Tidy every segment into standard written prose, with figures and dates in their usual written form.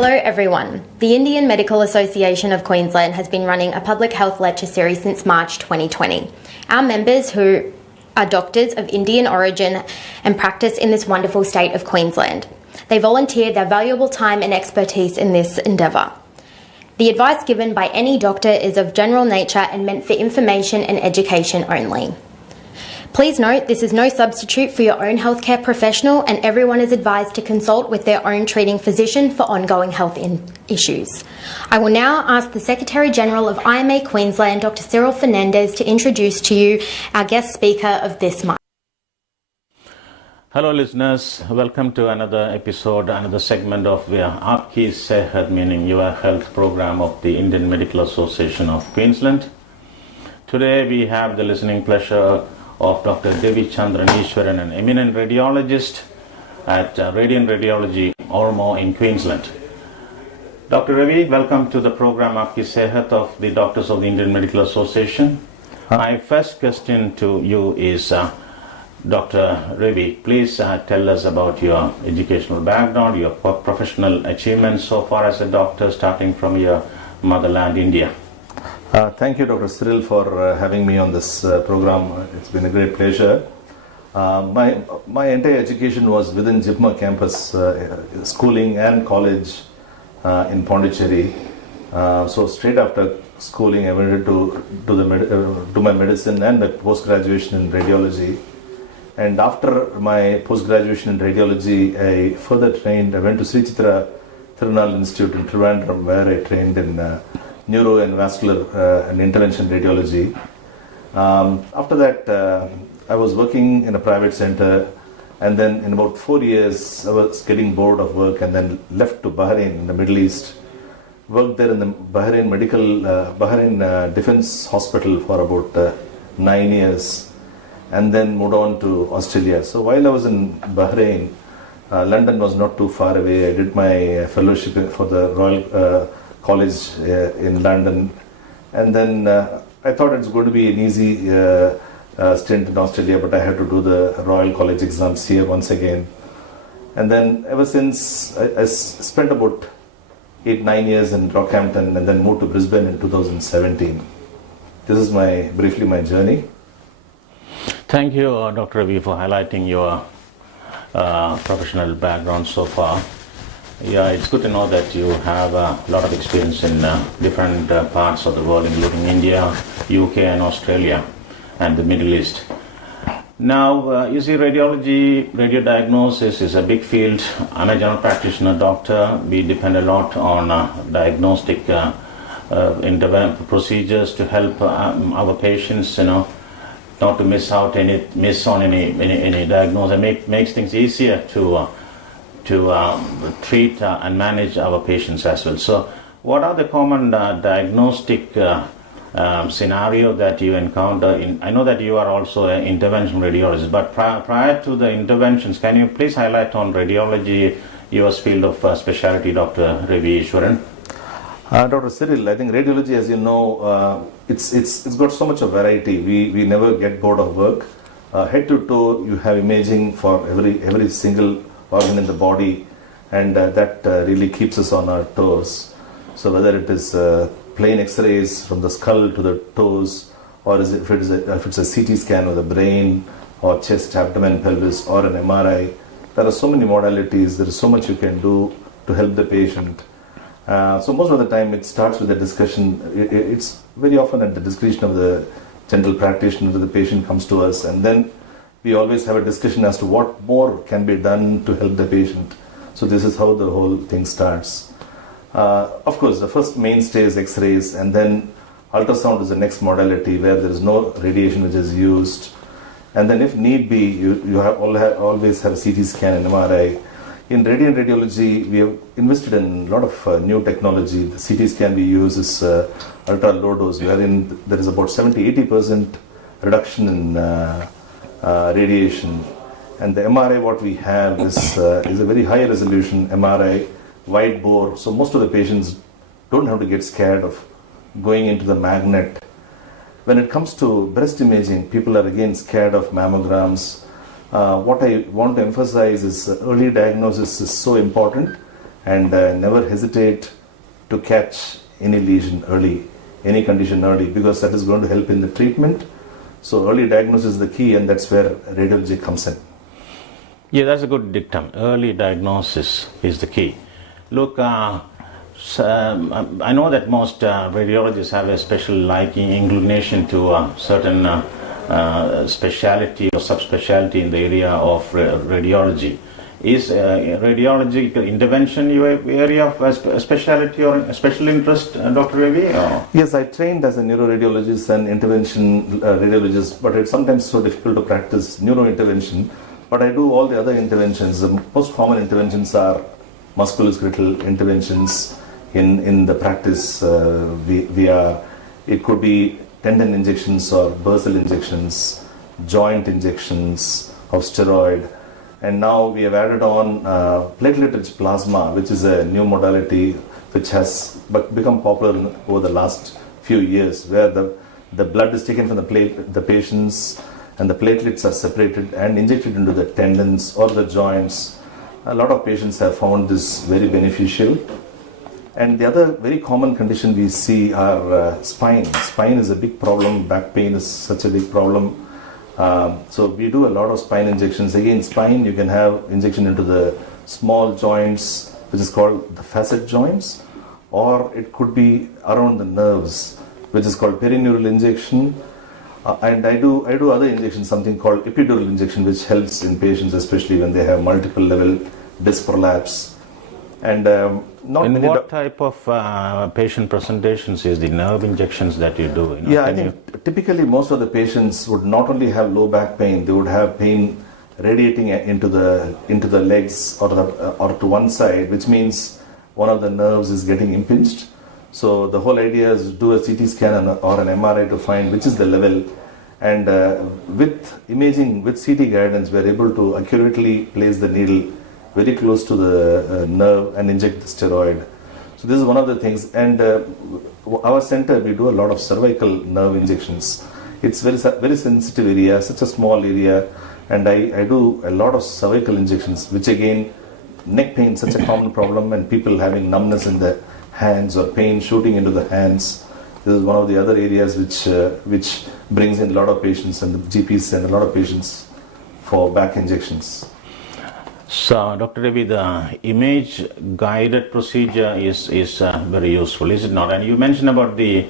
Hello everyone. The Indian Medical Association of Queensland has been running a public health lecture series since March 2020. Our members, who are doctors of Indian origin and practice in this wonderful state of Queensland, they volunteered their valuable time and expertise in this endeavour. The advice given by any doctor is of general nature and meant for information and education only. Please note, this is no substitute for your own healthcare professional, and everyone is advised to consult with their own treating physician for ongoing health issues. I will now ask the Secretary-General of IMAQ Queensland, Dr. Cyril Fernandez, to introduce to you our guest speaker of this month. Hello listeners, welcome to another episode, another segment of Aapki Sehat, meaning your health program of the Indian Medical Association of Queensland. Today we have the listening pleasure of Dr. RAVICHANDRAN, an eminent radiologist at Radiology, ORMEAU in Queensland. Dr. Ravi, welcome to the program Aapki Sehat of the Doctors of the Indian Medical Association. My first question to you is, Dr. Ravi, please tell us about your educational background, your professional achievements so far as a doctor, starting from your motherland, India. Thank you, Dr. Cyril, for having me on this program. It's been a great pleasure. My entire education was within JIPMA campus, schooling and college in Pondicherry. So straight after schooling, I went to do my medicine and my post-graduation in radiology. And after my post-graduation in radiology, I further trained. I went to Sri Chitra Thirunal Institute in Trivandrum, where I trained in neuro and vascular and intervention radiology. After that, I was working in a private center, and then in about 4 years, I was getting bored of work and then left to Bahrain in the Middle East. Worked there in the Bahrain Defense Hospital for about 9 years, and then moved on to Australia. So while I was in Bahrain, London was not too far away. I did my fellowship for the Royal College in London, and then I thought it's going to be an easy stint in Australia, but I had to do the Royal College exams here once again. And then ever since, I spent about 8-9 years in Rockhampton, and then moved to Brisbane in 2017. This is briefly my journey. Thank you, Dr. Ravi, for highlighting your professional background so far. Yeah, it's good to know that you have a lot of experience in different parts of the world, including India, UK and Australia and the Middle East. Now, you see, radiology, radiodiagnosis is a big field. I'm a general practitioner doctor. We depend a lot on diagnostic procedures to help our patients, not to miss on any diagnosis, and makes things easier to treat and manage our patients as well. So what are the common diagnostic scenario that you encounter? I know that you are also an intervention radiologist, but prior to the interventions, can you please highlight on radiology, your field of specialty, Dr. Ravi Ishwaran? Dr. Cyril, I think radiology, as you know, it's got so much of variety. We never get bored of work. Head to toe, you have imaging for every single organ in the body, and that really keeps us on our toes. So whether it is plain x-rays from the skull to the toes, or if it's a CT scan of the brain or chest, abdomen, pelvis, or an MRI, there are so many modalities. There is so much you can do to help the patient. So most of the time it starts with a discussion. It's very often at the discretion of the general practitioner that the patient comes to us, and then we always have a discussion as to what more can be done to help the patient. So this is how the whole thing starts. Of course, the first mainstay is X-rays, and then ultrasound is the next modality where there is no radiation which is used. And then if need be, you always have CT scan and MRI. In radiology, we have invested in a lot of new technology. The CT scan we use is ultra low dose, wherein there is about 70-80% reduction in radiation, and the MRI what we have is a very high resolution MRI, wide bore, so most of the patients don't have to get scared of going into the magnet. When it comes to breast imaging, people are again scared of mammograms. What I want to emphasize is early diagnosis is so important, and never hesitate to catch any lesion early, any condition early, because that is going to help in the treatment. So early diagnosis is the key, and that's where radiology comes in. Yeah, that's a good dictum. Early diagnosis is the key. Look, I know that most radiologists have a special liking, inclination to a certain specialty or subspecialty in the area of radiology. Is radiology intervention your area of specialty or special interest, Dr. Ravi? Yes, I trained as a neuroradiologist and intervention radiologist, but it's sometimes so difficult to practice neurointervention. But I do all the other interventions. The most common interventions are musculoskeletal interventions in the practice via, it could be tendon injections or bursal injections, joint injections of steroid. And now we have added on platelet-rich plasma, which is a new modality which has become popular over the last few years, where the blood is taken from the patients and the platelets are separated and injected into the tendons or the joints. A lot of patients have found this very beneficial. And the other very common condition we see are spine. Spine is a big problem. Back pain is such a big problem. So we do a lot of spine injections. Again, spine, you can have injection into the small joints, which is called the facet joints, or it could be around the nerves, which is called perineural injection. And I do other injections, something called epidural injection, which helps in patients, especially when they have multiple level disc prolapse. And what type of patient presentations is the nerve injections that you do? Yeah, I think typically most of the patients would not only have low back pain, they would have pain radiating into the legs or to one side, which means one of the nerves is getting impinged. So the whole idea is do a CT scan or an MRI to find which is the level. And with imaging, with CT guidance, we are able to accurately place the needle very close to the nerve and inject the steroid. So this is one of the things. And our center, we do a lot of cervical nerve injections. It's very sensitive area, such a small area, and I do a lot of cervical injections, which again, neck pain is such a common problem, and people having numbness in the hands or pain shooting into the hands. This is one of the other areas which brings in a lot of patients, and the GPs send a lot of patients for back injections. So, Dr. Ravi, the image-guided procedure is very useful, is it not? And you mentioned about the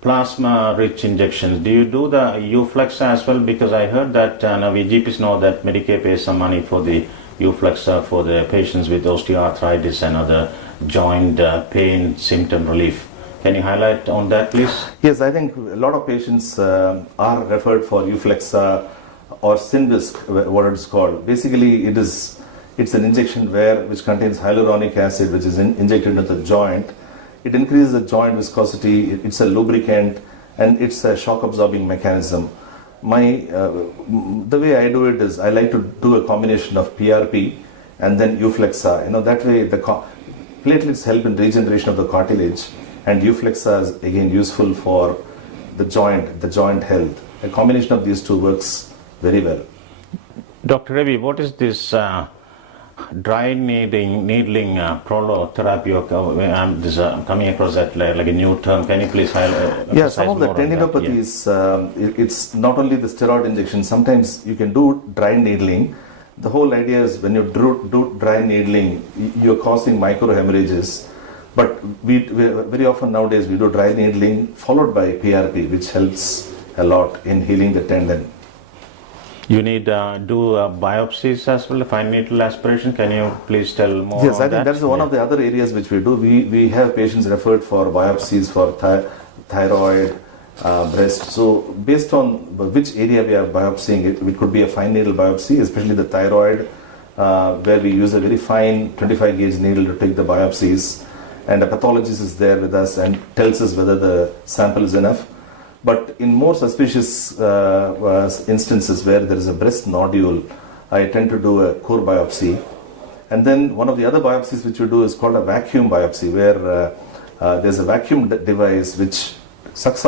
plasma-rich injections. Do you do the U-Flex as well? Because I heard that we GPs know that Medicare pays some money for the U-Flex for the patients with osteoarthritis and other joint pain symptom relief. Can you highlight on that, please? Yes, I think a lot of patients are referred for U-Flex or Synvisc, what it's called. Basically, it's an injection which contains hyaluronic acid, which is injected into the joint. It increases the joint viscosity, it's a lubricant, and it's a shock absorbing mechanism. The way I do it is I like to do a combination of PRP and then U-Flexa. That way the platelets help in regeneration of the cartilage, and U-Flexa is again useful for the joint health. A combination of these two works very well. Dr. Ravi, what is this dry needling prolotherapy? I'm coming across that like a new term. Can you please highlight? Yeah, some of the tendinopathies, it's not only the steroid injection. Sometimes you can do dry needling. The whole idea is when you do dry needling, you're causing microhemorrhages. But we very often nowadays we do dry needling followed by PRP, which helps a lot in healing the tendon. You need do biopsies as well, fine needle aspiration. Can you please tell more? Yes, I think that's one of the other areas which we do. We have patients referred for biopsies for thyroid, breast. So based on which area we are biopsying, it could be a fine needle biopsy, especially the thyroid, where we use a very fine 25 gauge needle to take the biopsies, and a pathologist is there with us and tells us whether the sample is enough. But in more suspicious instances where there is a breast nodule, I tend to do a core biopsy. And then one of the other biopsies which we do is called a vacuum biopsy, where there's a vacuum device which sucks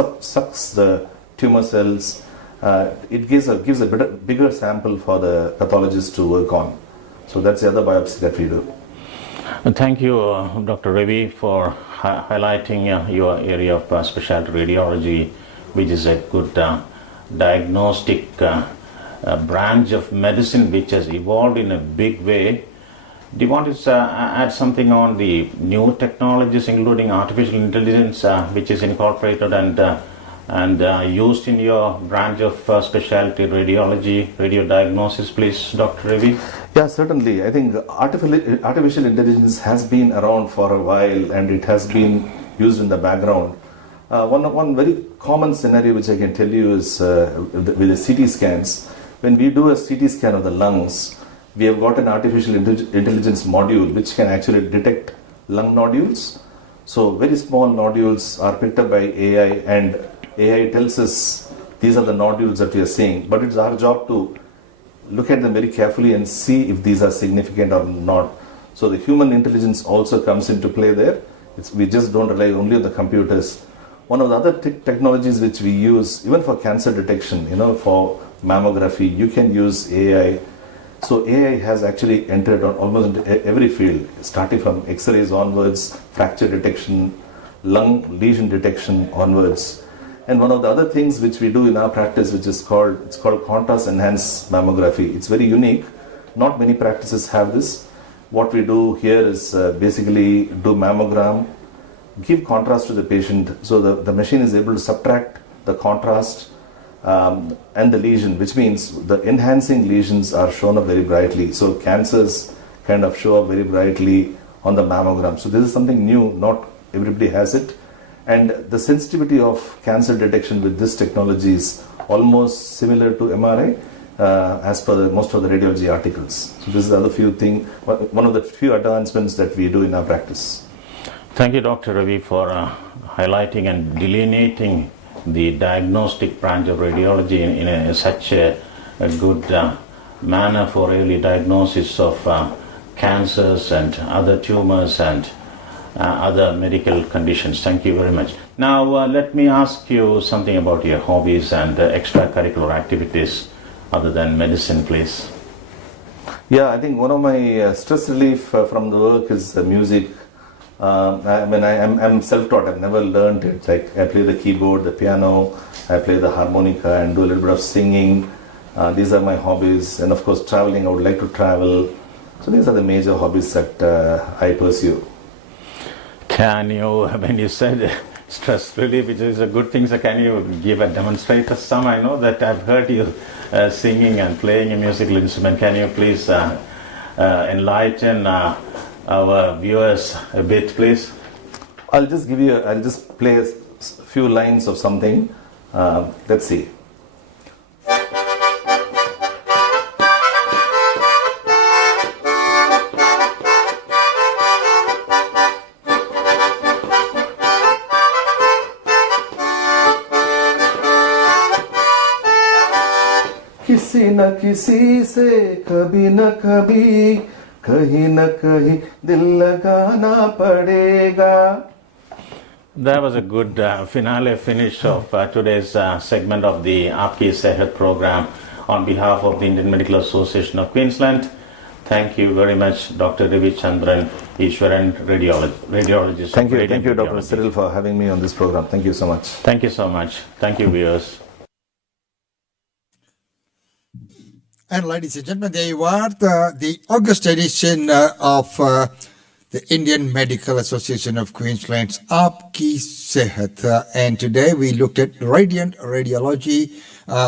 the tumor cells. It gives a bigger sample for the pathologist to work on. So that's the other biopsy that we do. Thank you, Dr. Ravi, for highlighting your area of specialty radiology, which is a good diagnostic branch of medicine which has evolved in a big way. Do you want to add something on the new technologies, including artificial intelligence, which is incorporated and used in your branch of specialty radiology, radio diagnosis, please, Dr. Ravi? Yeah, certainly. I think artificial intelligence has been around for a while and it has been used in the background. One very common scenario which I can tell you is with the CT scans. When we do a CT scan of the lungs, we have got an artificial intelligence module which can actually detect lung nodules. So very small nodules are picked up by AI and AI tells us these are the nodules that we are seeing. But it's our job to look at them very carefully and see if these are significant or not. So the human intelligence also comes into play there. We just don't rely only on the computers. One of the other technologies which we use, even for cancer detection, for mammography, you can use AI. So AI has actually entered on almost into every field, starting from X-rays onwards, fracture detection, lung lesion detection onwards. And one of the other things which we do in our practice, which is called contrast enhanced mammography. It's very unique. Not many practices have this. What we do here is basically do mammogram, give contrast to the patient. So the machine is able to subtract the contrast and the lesion, which means the enhancing lesions are shown up very brightly. So cancers kind of show up very brightly on the mammogram. So this is something new. Not everybody has it. And the sensitivity of cancer detection with this technology is almost similar to MRI as per most of the radiology articles. So this is the other one of the few advancements that we do in our practice. Thank you, Dr. Ravi, for highlighting and delineating the diagnostic branch of radiology in such a good manner for early diagnosis of cancers and other tumors and other medical conditions. Thank you very much. Now let me ask you something about your hobbies and extracurricular activities other than medicine, please. Yeah, I think one of my stress relief from the work is music. I'm self-taught. I've never learned it. Like I play the keyboard, the piano, I play the harmonica and do a little bit of singing. These are my hobbies. And of course traveling, I would like to travel. So these are the major hobbies that I pursue. Can you, when you said stress relief, which is a good thing, so can you give a demonstrator some? I know that I've heard you singing and playing a musical instrument. Can you please enlighten our viewers a bit, please? I'll just play a few lines of something. Let's see. किसी न किसी से कभी न कभी कहीं न कहीं दिल लगाना पड़ेगा. That was a good finale finish of today's segment of the Aapki Sehat program on behalf of the Indian Medical Association of Queensland. Thank you very much, Dr. RAVICHANDRAN, ESWARAN radiologist. Thank you, Dr. Cyril, for having me on this program. Thank you so much. Thank you so much. Thank you, viewers. And ladies and gentlemen, there you are, the August edition of the Indian Medical Association of Queensland's Aapki Sehat. And today we looked at radiology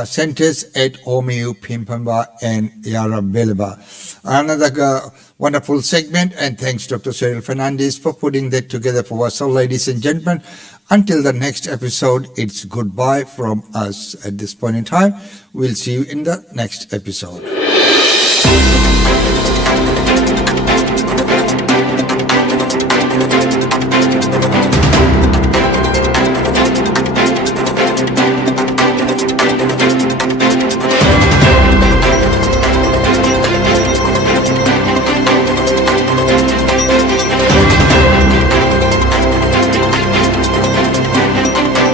centers at ORMEAU, PIMPAMA and YARRABILBA. Another wonderful segment, and thanks Dr. Cyril Fernandez for putting that together for us. So ladies and gentlemen, until the next episode, it's goodbye from us at this point in time. We'll see you in the next episode.